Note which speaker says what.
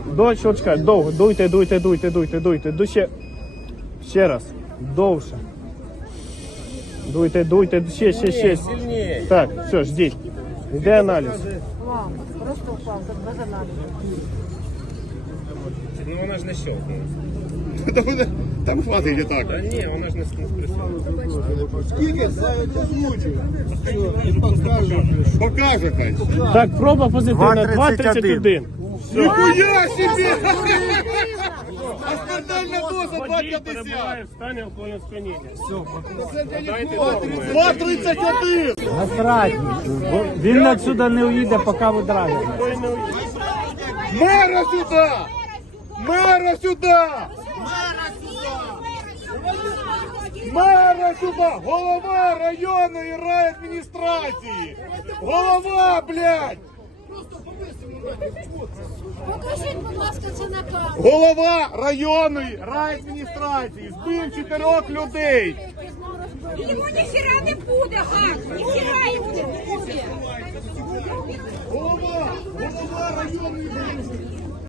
Speaker 1: До щелчка, довго. Дуйте. Ще раз. Довше. Дуйте. Ще.
Speaker 2: Сильнее.
Speaker 1: Так, все, ждіть. Йде аналіз.
Speaker 3: Просто упав, без аналізу.
Speaker 2: Ну вона ж не щелкнула.
Speaker 4: Там хватить і так.
Speaker 2: Да ні, вона ж не спресувала.
Speaker 4: Скільки? Покаже хай.
Speaker 1: Так, проба позитивна. 2,31.
Speaker 4: Ніхуя собі! Асфальтальна доза
Speaker 1: Водій перебуває
Speaker 4: 2,50.
Speaker 1: в стані алкогольного сп'яніння.
Speaker 4: 2,31!
Speaker 5: Насрать. Він отсюда не уїде, поки ви драйвите.
Speaker 4: Мера сюди! Мера сюди! Мера сюди! Голова районної райадміністрації! Голова, блядь!
Speaker 3: Покажіть, будь ласка, це на камеру.
Speaker 4: Голова районної райадміністрації збив 4 людей!
Speaker 3: Йому ніхіра не буде, гад! Ніхіра йому не буде!
Speaker 4: Голова районної